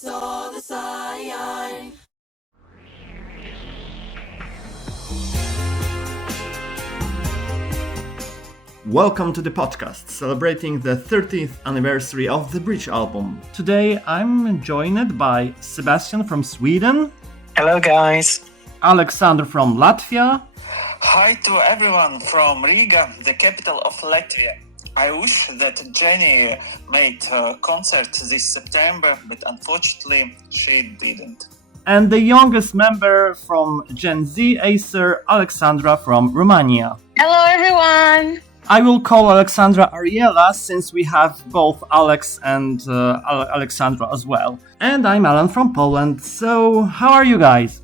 saw the sign. Welcome to the podcast celebrating the 30th anniversary of the Bridge album. Today I'm joined by Sebastian from Sweden. Hello guys. Aleksandr from Latvia. Hi to everyone from Riga, the capital of Latvia. I wish that Jenny made a concert this September, but unfortunately she didn't. And the youngest member from Gen Z, Acer, Alexandra from Romania. Hello everyone! I will call Alexandra Ariela since we have both Alex and Alexandra as well. And I'm Alan from Poland. So, how are you guys?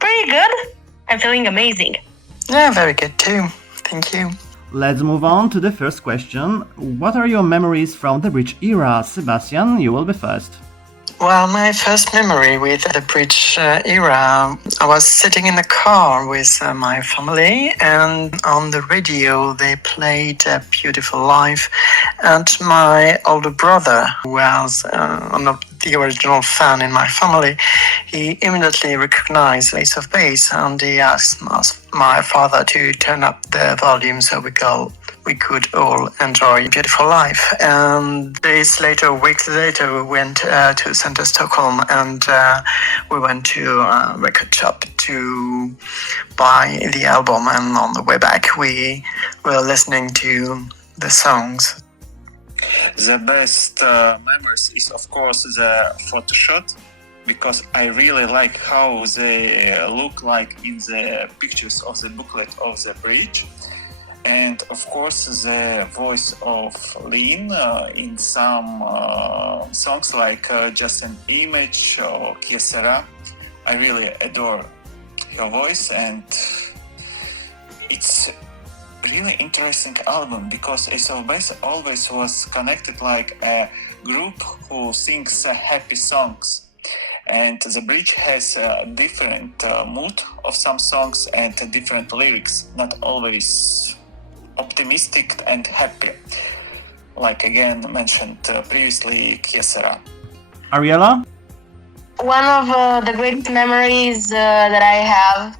Pretty good. I'm feeling amazing. Yeah, very good too. Thank you. Let's move on to the first question. What are your memories from the Bridge era? Sebastian, you will be first. Well, my first memory with the Bridge era, I was sitting in the car with my family, and on the radio they played Beautiful Life, and my older brother, who was one of the original fan in my family, he immediately recognized aceofbase, and he asked my father to turn up the volume so we could all enjoy Beautiful Life. And weeks later, we went to Center Stockholm, and we went to a record shop to buy the album. And on the way back, we were listening to the songs. The best memories is, of course, the photo shot, because I really like how they look like in the pictures of the booklet of the bridge. And of course the voice of Lynn in some songs like Just an Image or Kiesera. I really adore her voice, and it's really interesting album because aceofbase always was connected like a group who sings happy songs. And the bridge has a different mood of some songs and different lyrics, not always optimistic and happy, like again mentioned previously, Kiesera. Ariela? One of the greatest memories that I have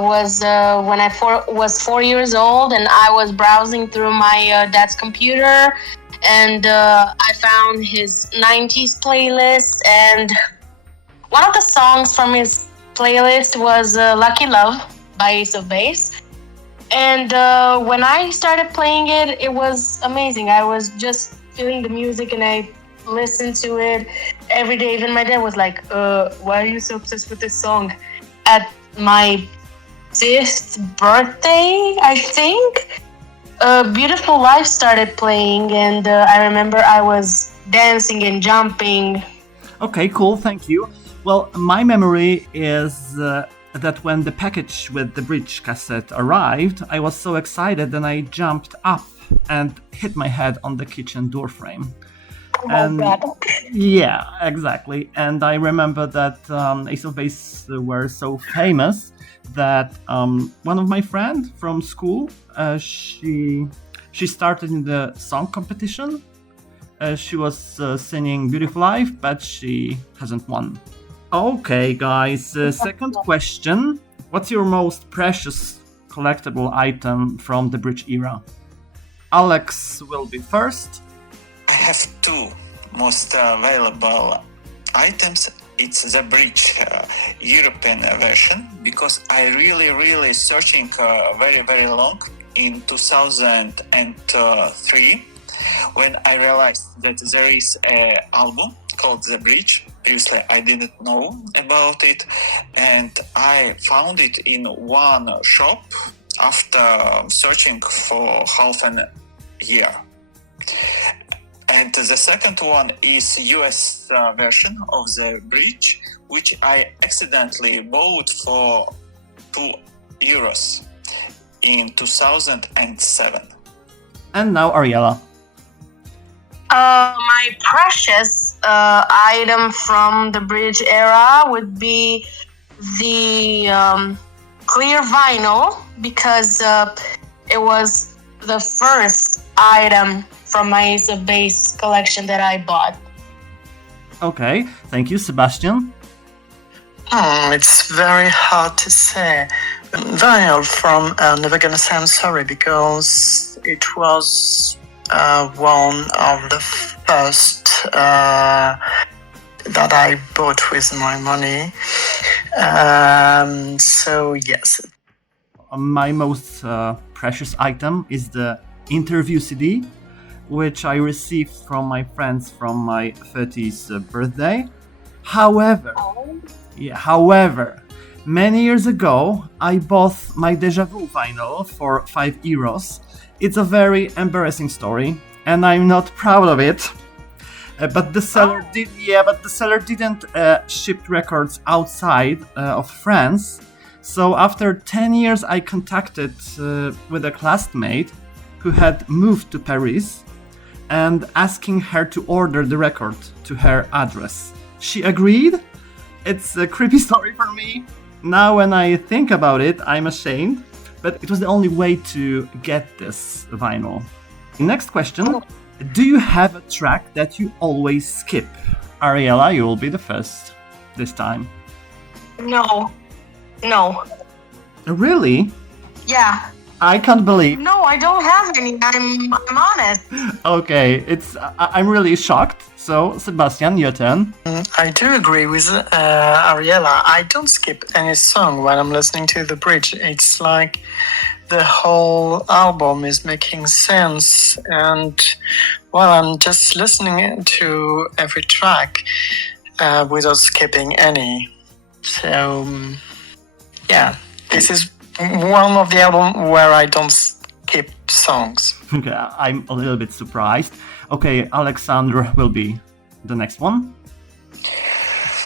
was when I was 4 years old, and I was browsing through my dad's computer, and I found his 90s playlist, and one of the songs from his playlist was Lucky Love by aceofbase. And when I started playing it, it was amazing. I was just feeling the music, and I listened to it every day. Even my dad was like, why are you so obsessed with this song? At my 5th birthday, I think, Beautiful Life started playing, and I remember I was dancing and jumping. Okay, cool, thank you. Well, my memory is that when the package with the Bridge cassette arrived, I was so excited that I jumped up and hit my head on the kitchen door frame. Oh my God. Yeah, exactly. And I remember that aceofbase were so famous that one of my friends from school, she started in the song competition. She was singing Beautiful Life, but she hasn't won. Okay, guys, second question. What's your most precious collectible item from the Bridge era? Alex will be first. I have two most valuable items. It's the Bridge European version, because I really searching very long in 2003 when I realized that there is an album called The Bridge. Previously I didn't know about it, and I found it in one shop after searching for half a year. And the second one is US version of The Bridge, which I accidentally bought for €2 in 2007. And now Ariela. My precious item from the Bridge era would be the clear vinyl, because it was the first item from my aceofbase collection that I bought. Okay, thank you, Sebastian. It's very hard to say. Vinyl from Never Gonna Say I'm Sorry, because it was one of the first that I bought with my money. So yes. My most precious item is the interview CD, which I received from my friends from my 30th birthday. However, many years ago, I bought my Deja Vu vinyl for €5. It's a very embarrassing story, and I'm not proud of it. But the seller didn't ship records outside of France. So after 10 years, I contacted with a classmate who had moved to Paris and asking her to order the record to her address. She agreed. It's a creepy story for me. Now when I think about it, I'm ashamed, but it was the only way to get this vinyl. Next question. Do you have a track that you always skip? Ariella, you will be the first this time. No. Really? Yeah. I can't believe. No, I don't have any. I'm honest. Okay, I'm really shocked. So, Sebastian, your turn. I do agree with Ariella. I don't skip any song when I'm listening to the bridge. It's like the whole album is making sense, and well, I'm just listening to every track without skipping any. So, yeah, this is one of the album where I don't skip songs. Okay, I'm a little bit surprised. Okay, Aleksandr will be the next one.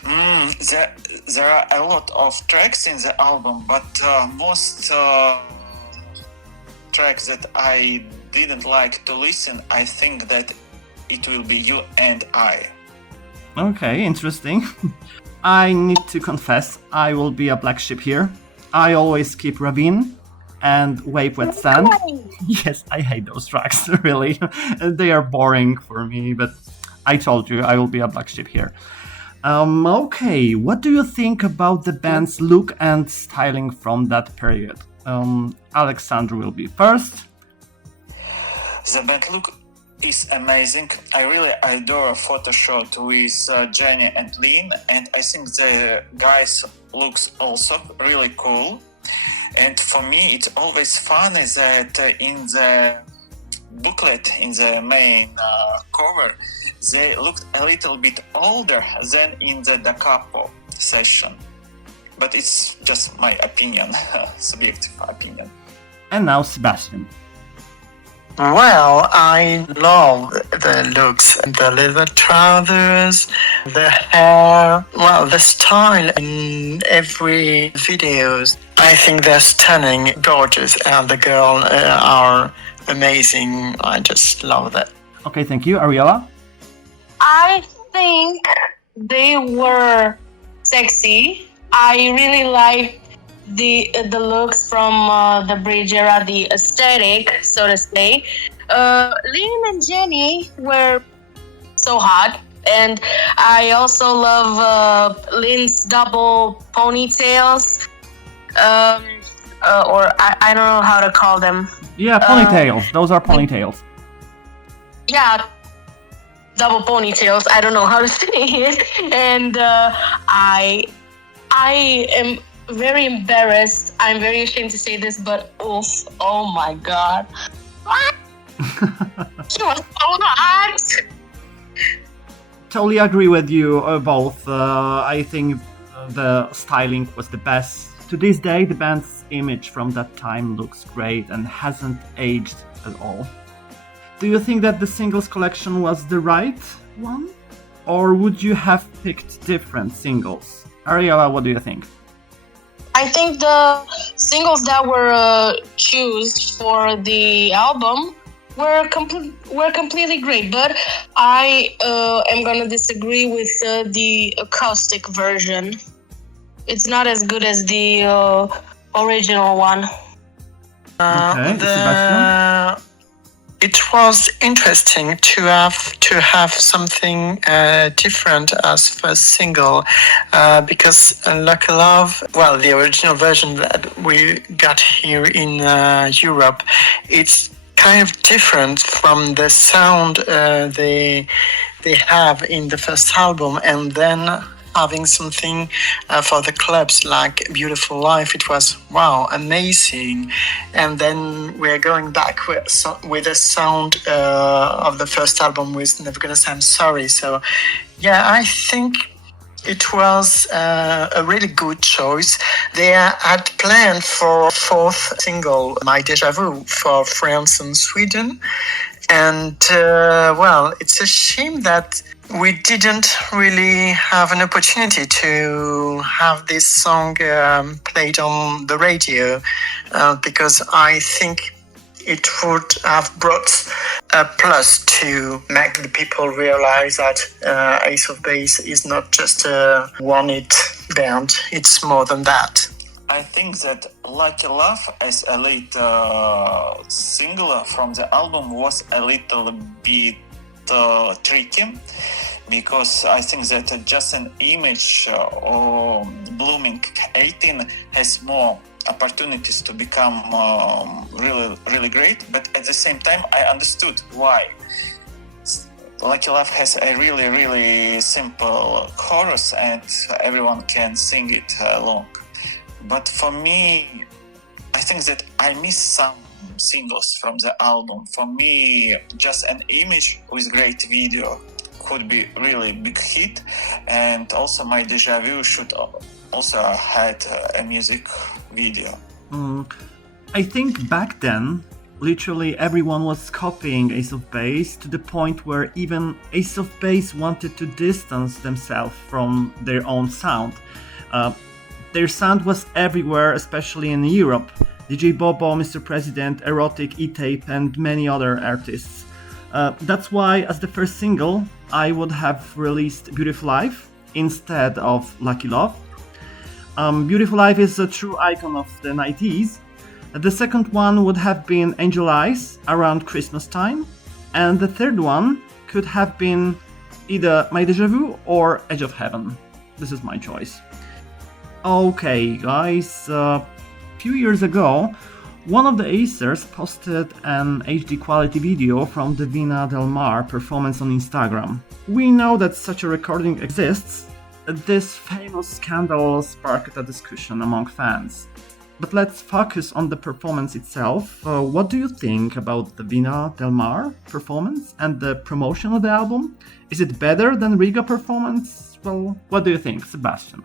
There are a lot of tracks in the album, but most tracks that I didn't like to listen, I think that it will be You and I. Okay, interesting. I need to confess, I will be a black sheep here. I always keep Ravine and Wave Wet Sand. Yes, I hate those tracks, really. They are boring for me, but I told you I will be a black sheep here. Okay, what do you think about the band's look and styling from that period? Aleksandr will be first. The band look is amazing. I really adore a photo shot with Jenny and Lynn, and I think the guys looks also really cool. And for me, it's always funny that in the booklet, in the main cover, they looked a little bit older than in the Da Capo session. But it's just my opinion, subjective opinion. And now Sebastian. Well, I love the looks, the leather trousers, the hair, well, the style in every videos. I think they're stunning, gorgeous, and the girls are amazing. I just love that. Okay, thank you. Ariella? I think they were sexy. I really like the looks from the bridge era, the aesthetic, so to say. Lynn and Jenny were so hot, and I also love Lynn's double ponytails, or I don't know how to call them. Yeah, ponytails. Those are ponytails. Yeah, double ponytails. I don't know how to say it, and I am very embarrassed. I'm very ashamed to say this, but oof, oh my god. She was so hot. Totally agree with you both. I think the styling was the best. To this day, the band's image from that time looks great and hasn't aged at all. Do you think that the singles collection was the right one? Or would you have picked different singles? Ariella, what do you think? I think the singles that were chosen for the album were completely great, but I am gonna disagree with the acoustic version. It's not as good as the original one. Okay, Sebastian? it was interesting to have something different as first single, because Lucky Love, well, the original version that we got here in Europe, it's kind of different from the sound they have in the first album, and then having something for the clubs like Beautiful Life, it was wow, amazing. And then we're going back with the sound of the first album with Never Gonna Say I'm Sorry. So yeah, I think it was a really good choice. They had planned for fourth single, My Deja Vu, for France and Sweden. And well, it's a shame that we didn't really have an opportunity to have this song played on the radio, because I think it would have brought a plus to make the people realize that Ace of Base is not just a one-hit band, it's more than that. I think that Lucky Love as a lead single from the album was a little bit tricky, because I think that just an image or Blooming 18 has more opportunities to become really great, but at the same time I understood why. Lucky Love has a really simple chorus and everyone can sing it along. But for me, I think that I miss some singles from the album. For me, just an image with great video could be really big hit, and also My Deja Vu should also had a music video. I think back then, literally everyone was copying Ace of Base to the point where even Ace of Base wanted to distance themselves from their own sound. Their sound was everywhere, especially in Europe. DJ Bobo, Mr. President, Erotic, E-Tape, and many other artists. That's why, as the first single, I would have released Beautiful Life instead of Lucky Love. Beautiful Life is a true icon of the 90s. The second one would have been Angel Eyes around Christmas time. And the third one could have been either My Deja Vu or Edge of Heaven. This is my choice. Okay, guys, a few years ago, one of the acers posted an HD quality video from the Vina Del Mar performance on Instagram. We know that such a recording exists. This famous scandal sparked a discussion among fans. But let's focus on the performance itself. What do you think about the Vina Del Mar performance and the promotion of the album? Is it better than Riga performance? Well, what do you think, Sebastian?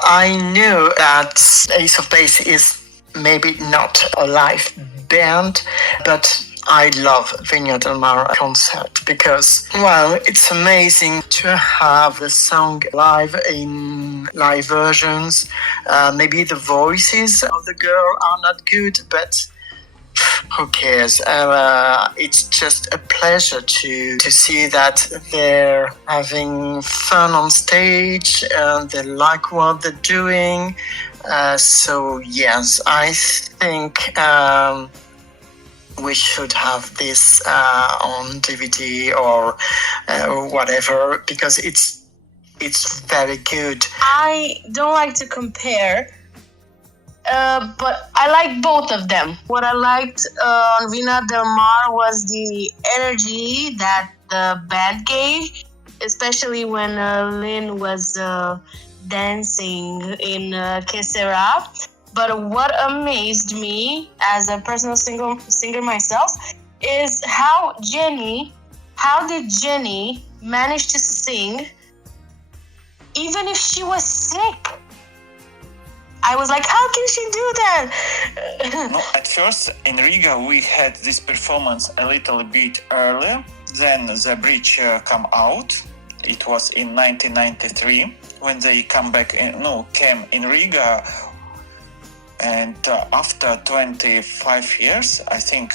I knew that Ace of Base is maybe not a live band, but I love Vina Del Mar concert because, well, it's amazing to have the song live in live versions. Maybe the voices of the girl are not good, but who cares? It's just a pleasure to see that they're having fun on stage and they like what they're doing. So yes, I think we should have this on DVD or whatever, because it's very good. I don't like to compare, but I like both of them. What I liked on Vina Del Mar was the energy that the band gave, especially when Lynn was dancing in Que Sera. But what amazed me as a personal singer myself is how did Jenny manage to sing even if she was sick? I was like, how can she do that? No, at first in Riga we had this performance a little bit earlier. Then the bridge come out. It was in 1993 when they came in Riga. And after 25 years, I think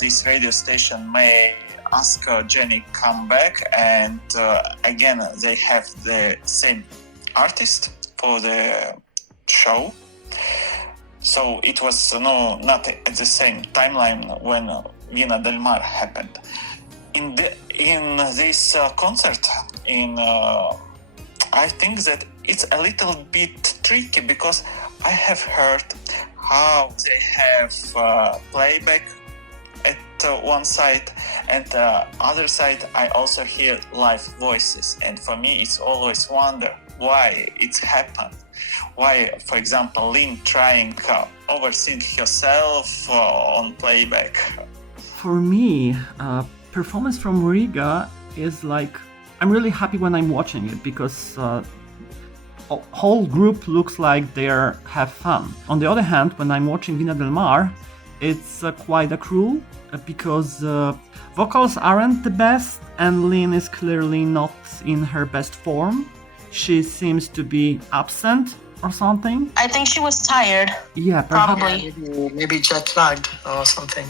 this radio station may ask Jenny come back, and again they have the same artist for the show. So it was not at the same timeline when Vina del Mar happened. In this concert, I think that it's a little bit tricky because I have heard how they have playback at one side, and other side I also hear live voices, and for me it's always wonder why it happened. Why, for example, Lynn trying oversing herself on playback. For me, performance from Riga is like, I'm really happy when I'm watching it because whole group looks like they have fun. On the other hand, when I'm watching Vina del Mar, it's quite a cruel because vocals aren't the best and Lynn is clearly not in her best form. She seems to be absent or something. I think she was tired. Yeah, perhaps. Probably. Maybe jet lagged or something.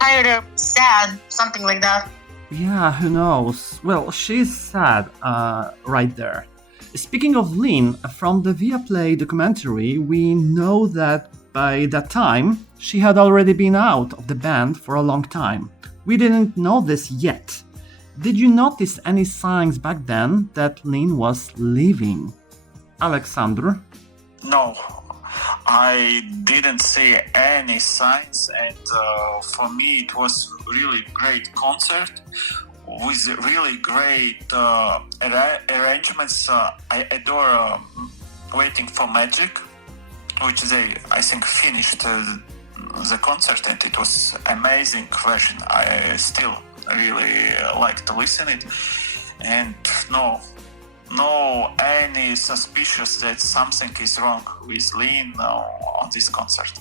Tired or sad, something like that. Yeah, who knows? Well, she's sad right there. Speaking of Lynn, from the Viaplay documentary, we know that by that time, she had already been out of the band for a long time. We didn't know this yet. Did you notice any signs back then that Lynn was leaving? Aleksandr? No, I didn't see any signs, and for me it was really great concert with really great arrangements. I adore Waiting for Magic, which they, I think, finished the concert, and it was amazing version. I still really like to listen it, and no any suspicious that something is wrong with Lynn on this concert.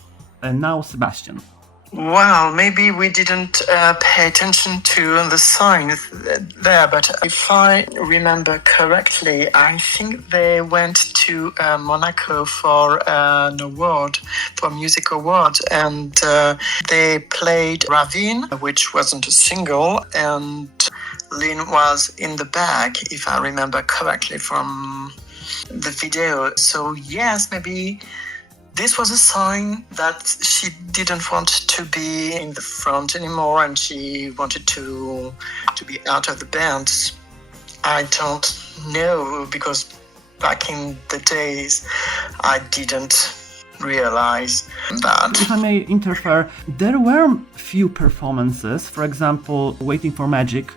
And now Sebastian. Well, maybe we didn't pay attention to the signs there, but if I remember correctly, I think they went to Monaco for an award, for a music award, and they played Ravine, which wasn't a single, and Lynn was in the back, if I remember correctly from the video. So yes, maybe this was a sign that she didn't want to be in the front anymore and she wanted to be out of the band. I don't know, because back in the days I didn't realize that. If I may interfere, there were few performances, for example, Waiting for Magic,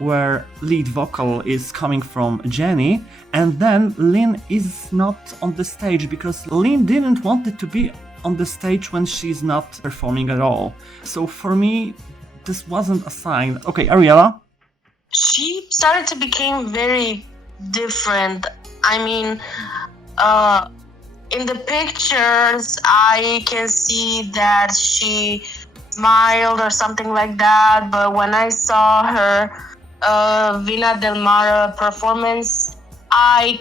where lead vocal is coming from Jenny, and then Lynn is not on the stage because Lynn didn't want it to be on the stage when she's not performing at all. So for me, this wasn't a sign. Okay, Ariella? She started to become very different. I mean, in the pictures, I can see that she smiled or something like that, but when I saw her Vina del Mar performance, I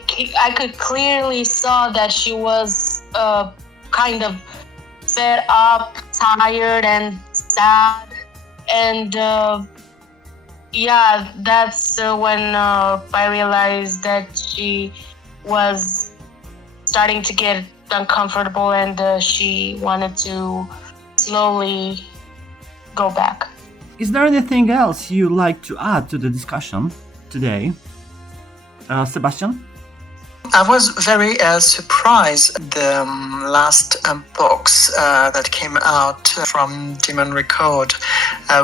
could clearly saw that she was kind of fed up, tired, and sad. And yeah, that's when I realized that she was starting to get uncomfortable and she wanted to slowly go back. Is there anything else you'd like to add to the discussion today? Sebastian? I was very surprised the last box that came out from Demon Record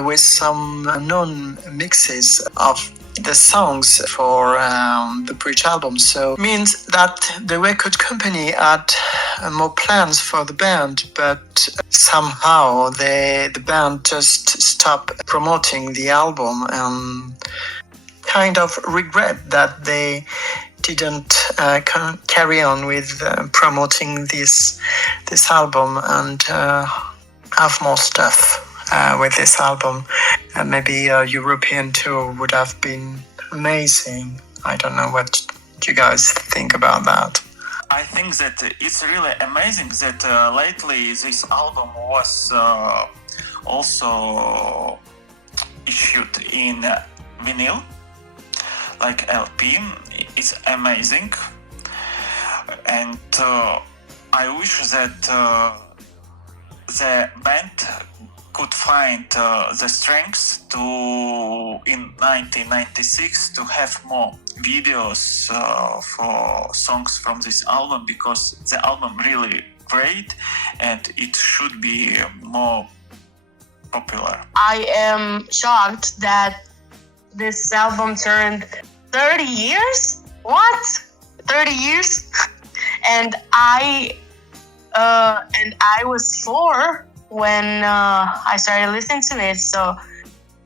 with some known mixes of the songs for the Bridge album. So it means that the record company had more plans for the band, but somehow the band just stopped promoting the album and kind of regret that they didn't carry on with promoting this album and have more stuff with this album. Maybe a European tour would have been amazing. I don't know what you guys think about that. I think that it's really amazing that lately this album was also issued in vinyl, like LP. It's amazing, and I wish that the band could find the strength to in 1996 to have more videos for songs from this album, because the album really great and it should be more popular. I am shocked that this album turned 30 years? What? 30 years? and I was 4 when I started listening to it. So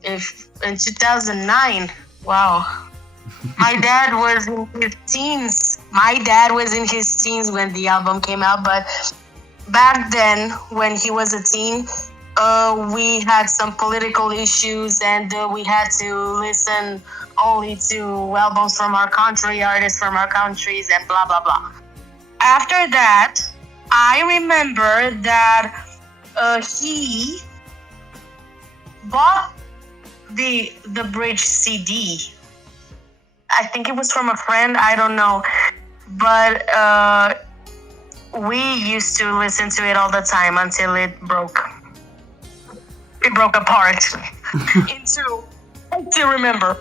if in 2009, wow. My dad was in his teens. When the album came out, but back then when he was a teen, we had some political issues and we had to listen only to albums from our country, artists from our countries, and blah blah blah. After that, I remember that he bought the Bridge CD. I think it was from a friend, I don't know, but we used to listen to it all the time until it broke. It broke apart into, I still remember.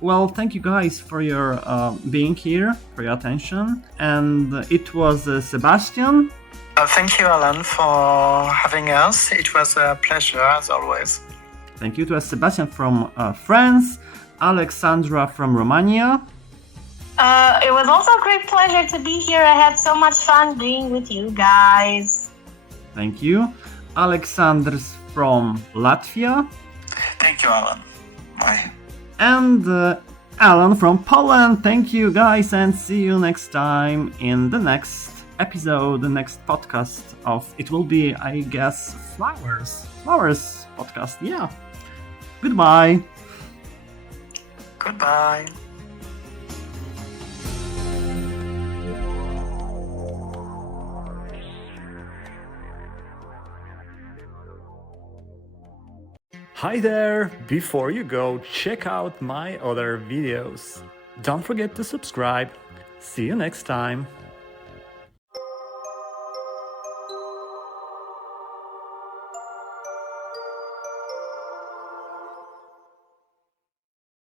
Well, thank you guys for your being here, for your attention. And it was Sebastian. Thank you, Alan, for having us. It was a pleasure, as always. Thank you to Sebastian from France, Aleksandra from Romania. It was also a great pleasure to be here. I had so much fun being with you guys. Thank you. Aleksandrs from Latvia. Thank you, Alan. Bye. And Alan from Poland. Thank you guys, and see you next time in the next episode, the next podcast of, it will be, I guess, Flowers podcast. Yeah. Goodbye. Goodbye. Hi there! Before you go, check out my other videos. Don't forget to subscribe. See you next time.